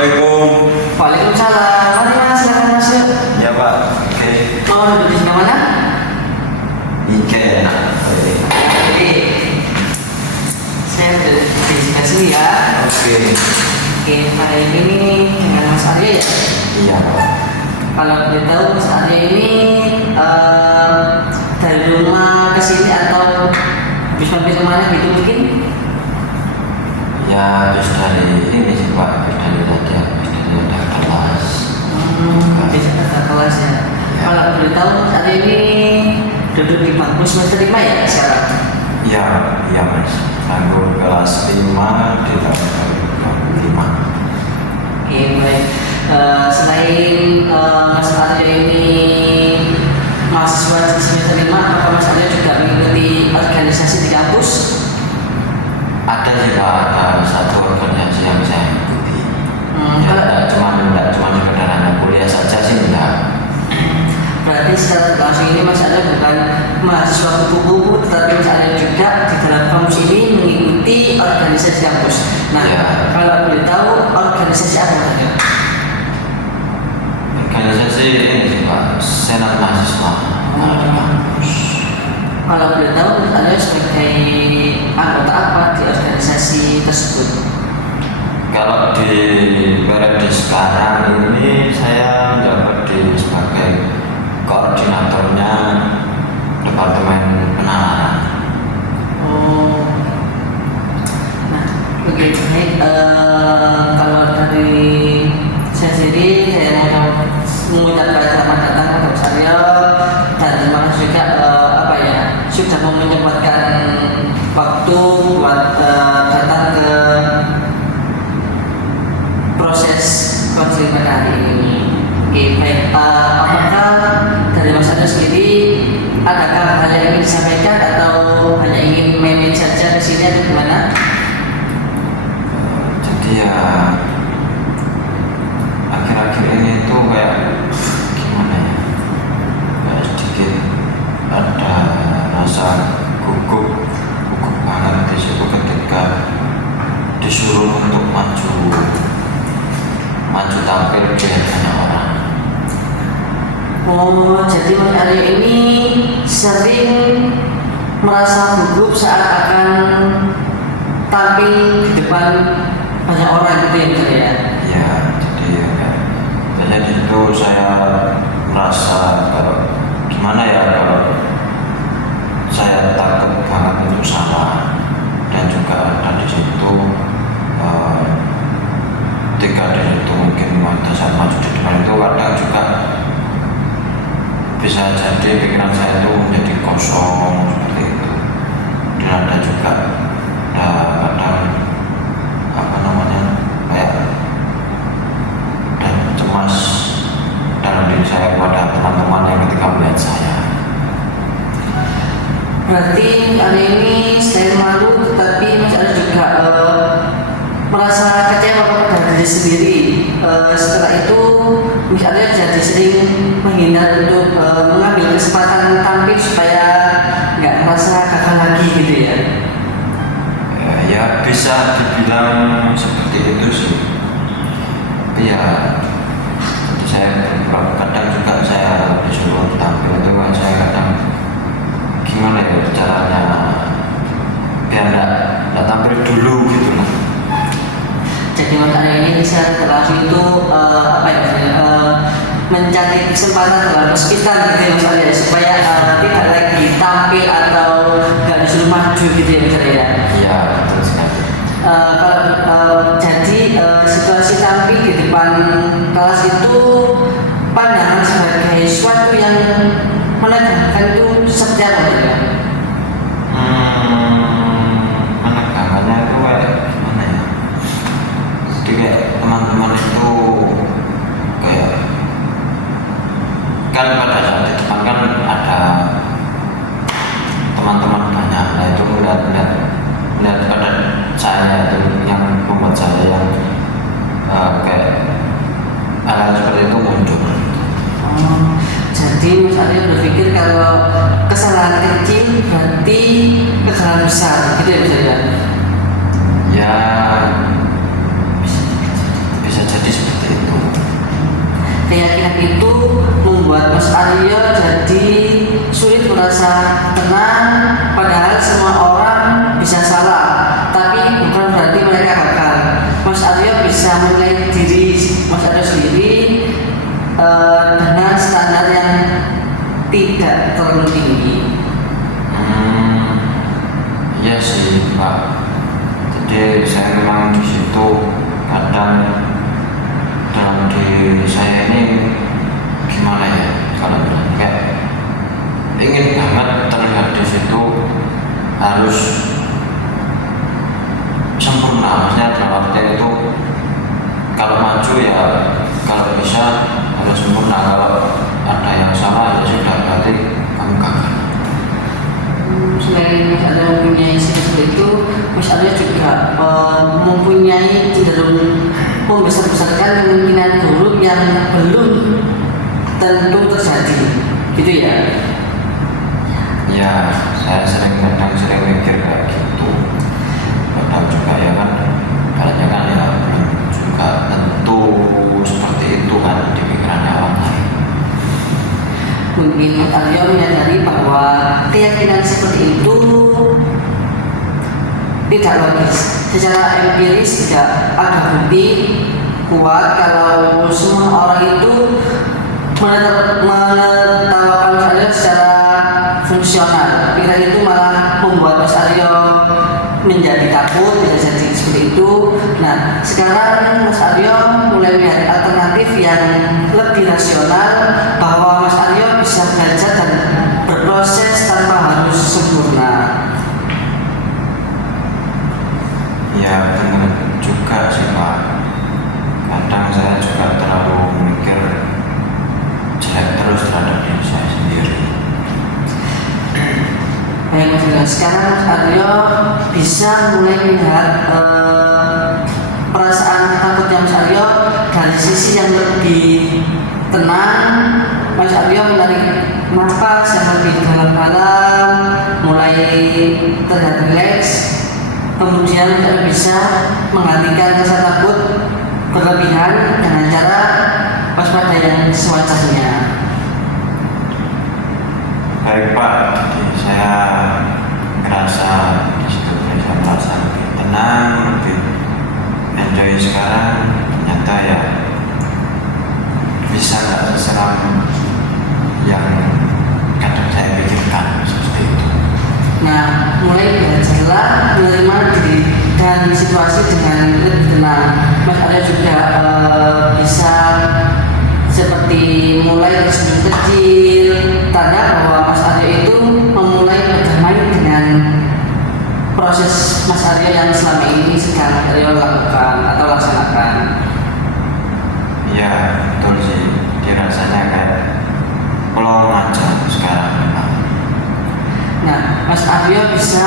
Assalamualaikum. Waalaikumsalam. Mari mas, silakan masuk. Ya Pak. Oke. Mau duduk di sebelah mana? Ike enak. Oke. Saya duduk di sebelah sini ya. Oke. Oke, hari ini dengan Mas Arya ya. Iya Pak. Kalau boleh tahu Mas Arya ini dari rumah ke sini atau habis mampir kemana gitu mungkin? Ya terus dari ini sih Pak. Terus dari tadi habis dari ada kelas. Habis ada kelas ya. Ya. Kalau boleh tahu Mas Arya ini duduk di bangku semester 5 ya sekarang? Iya, iya Mas. Aku kelas 5 di tahun 2005. Oke, baik. Selain Mas Arya ini mahasiswa di semester 5, apakah Mas Arya juga mengikuti organisasi di kampus? Ada sih Pak, ada satu organisasi yang saya ikuti. Ya, tidak cuma sekedar hanya kuliah saja sih enggak. Berarti secara langsung ini Mas Arya bukan mahasiswa kupu-kupu, tetapi Mas Arya juga di dalam kampus ini mengikuti organisasi kampus. Nah, Ya. kalau boleh tahu organisasi apa saja? Organisasi ini sih Pak, Senat Mahasiswa. Ada di kampus. Kalau boleh tahu Mas Arya sebagai anggota apa di organisasi tersebut? Kalau di periode sekarang ini saya menjabat sebagai koordinatornya Departemen Penanganan. Oh, nah, oke, baik. Kalau dari saya sendiri, saya mau mengucapkan selamat datang kepada Mas Arya dan terima kasih juga sudah mau menyempatkan waktu buat datang ke proses konseling pada hari ini. Oke, baik. Apakah dari Mas Arya sendiri adakah hal yang ingin disampaikan atau hanya ingin main-main saja di sini atau gimana? Jadi ya akhir-akhir ini itu kayak gimana ya, kayak sedikit ada rasa gugup banget di situ ketika disuruh untuk maju tampil di hadapan orang. Oh, jadi Mas Arya ini sering merasa gugup saat akan tampil di depan banyak orang gitu ya Mas Arya? Ya, jadi ya, di situ saya merasa kalau gimana ya, kalau saya takut banget untuk salah, dan juga ada di situ ketika di situ mungkin pada saat maju di depan itu kadang juga bisa jadi pikiran saya itu menjadi kosong seperti itu, dan ada juga kadang kayak dan cemas dalam diri saya kepada teman-teman yang ketika melihat saya. Berarti hari ini selain malu, tetapi Mas Arya juga merasa kecewa pada diri sendiri. Setelah itu Mas Arya jadi sering menghindar untuk mengambil kesempatan tampil supaya nggak merasa gagal lagi gitu ya. Ya bisa dibilang seperti itu sih. Tapi ya saya kadang juga saya disuruh tampil itu kan, saya kadang gimana ya caranya biar nggak tampil dulu gitu lah. Jadi Mas Arya ini secara terlangsung itu mencari kesempatan dalam kesulitan gitu ya Mas Arya, supaya tidak lagi tampil atau nggak disuruh maju gitu ya Mas Arya. Iya betul sekali. Jadi situasi tampil di depan kelas itu pandangan sebagai suatu yang menegangkan itu seperti apa ya? Menegangkannya itu kayak gimana ya? Jadi kayak teman-teman itu kayak kan pada saat di depan kan ada teman-teman banyak, nah itu melihat pada saya itu yang membuat saya yang kayak hal seperti itu muncul. Jadi Mas Arya berpikir kalau kesalahan kecil berarti kesalahan besar, gitu ya Mas Arya? Ya bisa jadi bisa menilai diri Mas Aryo sendiri dengan standar yang tidak terlalu tinggi? Iya sih Pak. Jadi saya memang di situ kadang dalam diri saya ini gimana ya, kalau bilang kayak ingin banget terlihat di situ harus sempurna, maksudnya dalam artian itu kalau maju ya kalau bisa harus sempurna, kalau ada yang salah ya sudah berarti kamu gagal. Selain Mas Aryo mempunyai seperti itu, Mas Aryo juga mempunyai cenderung membesar-besarkan kemungkinan buruk yang belum tentu terjadi, gitu ya? Ya, saya kadang sering mikir kayak gitu. Kadang juga ya kan, kadang ya belum juga tentu seperti itu kan di pikirannya orang lain. Mungkin Mas Aryo menyadari bahwa keyakinan seperti itu tidak logis. Secara empiris tidak ada bukti kuat kalau semua orang itu menertawakan Mas Aryo secara fungsional. Pikiran itu malah membuat Mas Aryo menjadi takut, bisa jadi seperti itu. Nah, sekarang Mas Aryo mulai melihat alternatif yang lebih rasional, bahwa Mas Aryo bisa belajar dan berproses tanpa harus sempurna. Ya benar juga sih Pak. Kadang saya juga terlalu mikir jelek terus terhadap diri saya sendiri. Baik Mas Aryo, sekarang Mas Aryo bisa mulai melihat perasaan takutnya Mas Aryo dari sisi yang lebih tenang. Mas Aryo menarik nafas yang lebih dalam-dalam, mulai terlihat rileks. Kemudian Mas Aryo bisa menghentikan rasa takut berlebihan dengan cara waspada yang sewajarnya. Baik Pak, jadi saya merasa di situ bisa merasa lebih tenang, lebih enjoy sekarang. Ternyata ya bisa nggak seseram yang kadang saya pikirkan seperti itu. Nah, mulai belajarlah menerima diri dan situasi dengan lebih tenang. Mas Aryo juga bisa seperti mulai tersenyum kecil, tanda bahwa Mas Aryo itu memulai berdamai dengan proses Mas Aryo yang selama ini sedang Mas Aryo lakukan atau laksanakan. Iya betul sih, dia rasanya kayak plong aja sekarang. Nah, Mas Aryo bisa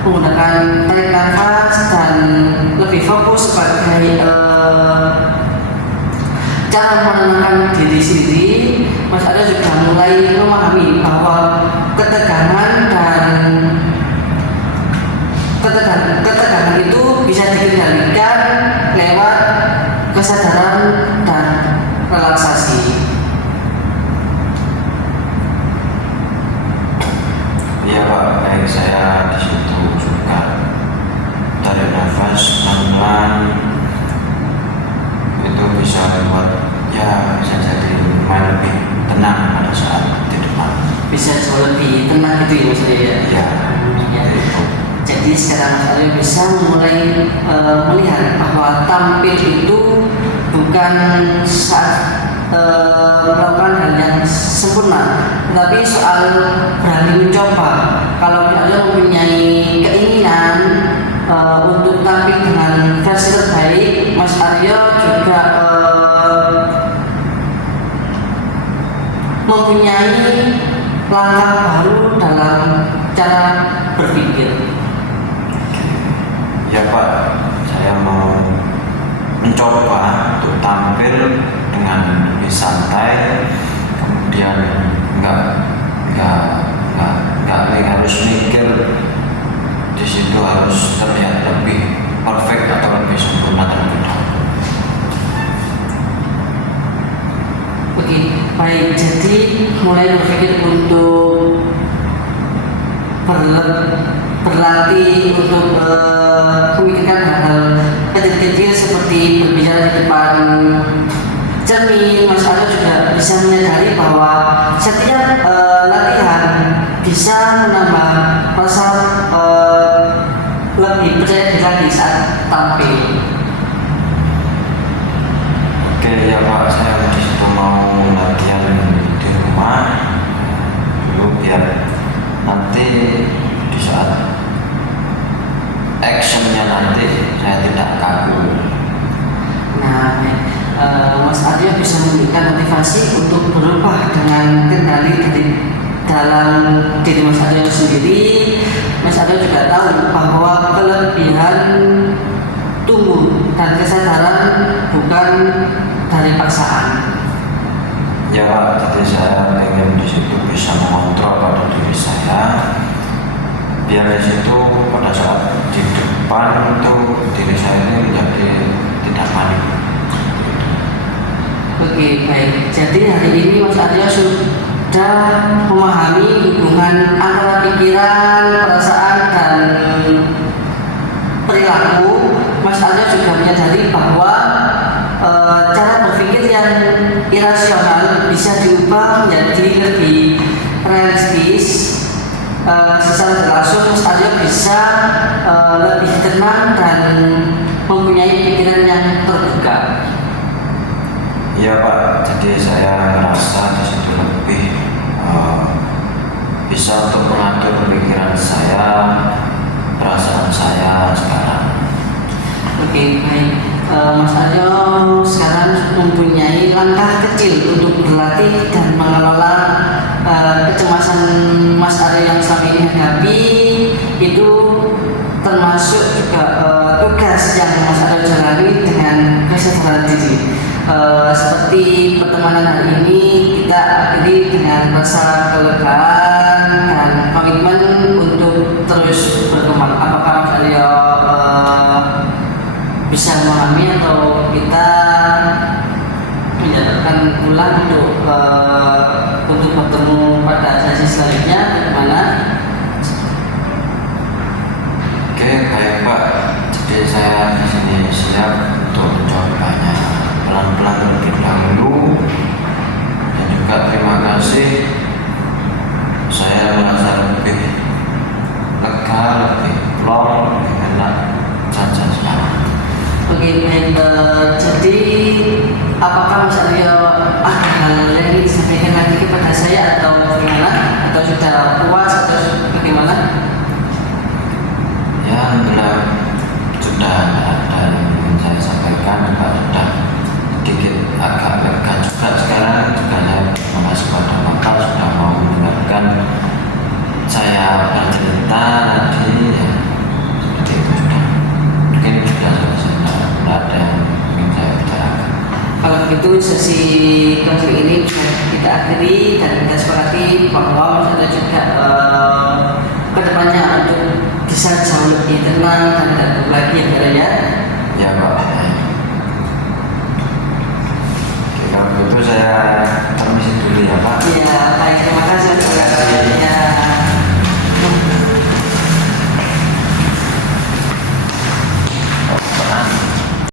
menggunakan tarik nafas dan lebih fokus sebagai cara menenangkan diri sendiri. Mas Aryo juga mulai memahami bahwa ketegangan itu bisa dikendalikan lewat kesadaran dan relaksasi. Iya Pak, baik, saya di situ juga tarik nafas pelan-pelan, itu bisa membuat ya bisa jadi lumayan lebih tenang pada saat di depan. Bisa jauh lebih tenang gitu ya Mas Aryo ya? Iya, seperti itu. Jadi sekarang Mas Aryo bisa mulai melihat bahwa tampil itu bukan saat melakukan hal yang sempurna, tetapi soal berani mencoba. Kalau Mas Aryo mempunyai keinginan untuk tampil dengan versi terbaik, Mas Aryo juga mempunyai langkah baru dalam cara berpikir. Ya Pak, saya mau mencoba untuk tampil dengan lebih santai, kemudian nggak harus mikir di situ harus terlihat lebih perfect atau lebih sempurna terlebih dahulu. Oke, baik. Jadi mulai berpikir untuk berlatih untuk memikirkan hal-hal kecil-kecil seperti jalani dari dalam diri Mas Aryo sendiri. Mas Aryo juga tahu bahwa kelebihan tumbuh dan kesadaran bukan dari paksaan. Ya Pak, jadi saya ingin di situ bisa mengontrol pada diri saya, biar di situ pada saat di depan itu diri saya ini menjadi tidak panik. Oke, baik. Jadi hari ini Mas Aryo sudah memahami hubungan antara pikiran, perasaan, dan perilaku. Mas Aryo juga menyadari bahwa cara berpikir yang irasional bisa diubah menjadi lebih realistis. Secara langsung Mas Aryo bisa lebih tenang dan mempunyai pikiran yang terbuka. Iya Pak, jadi saya merasa di situ lebih bisa untuk mengatur pikiran saya, perasaan saya sekarang. Oke, baik. Mas Aryo sekarang mempunyai langkah kecil untuk berlatih dan mengelola kecemasan Mas Aryo yang selama ini hadapi. Itu termasuk juga tugas yang Mas Aryo jalani dengan kesadaran diri. Seperti pertemanan hari ini kita akhiri dengan rasa kelegaan dan komitmen untuk terus berkembang. Apakah Mas Aryo bisa memahami atau kita menjadwalkan ulang untuk bertemu pada sesi selanjutnya bagaimana? Oke, baik Pak. Jadi saya di sini siap untuk mencobanya pelan-pelan terlebih dahulu, dan juga terima kasih. Saya merasa lebih lega, lebih plong, lebih enak saja sekarang. Oke, baik. Jadi apakah Mas Aryo ada hal yang ingin disampaikan lagi kepada saya atau bagaimana? Atau sudah puas atau bagaimana? Ya, alhamdulillah sudah ada yang ingin saya sampaikan, juga sudah sedikit agak lega juga sekarang. Juga saya makasih pada Bapak sudah mau mendengarkan saya bercerita tadi, ya seperti itu sudah. Mungkin sudah selesai, tidak ada yang ingin saya bicarakan. Kalau begitu sesi kali ini bisa kita akhiri dan kita sepakati bahwa Mas Aryo juga kedepannya untuk bisa jauh lebih tenang dan tidak lagi ya.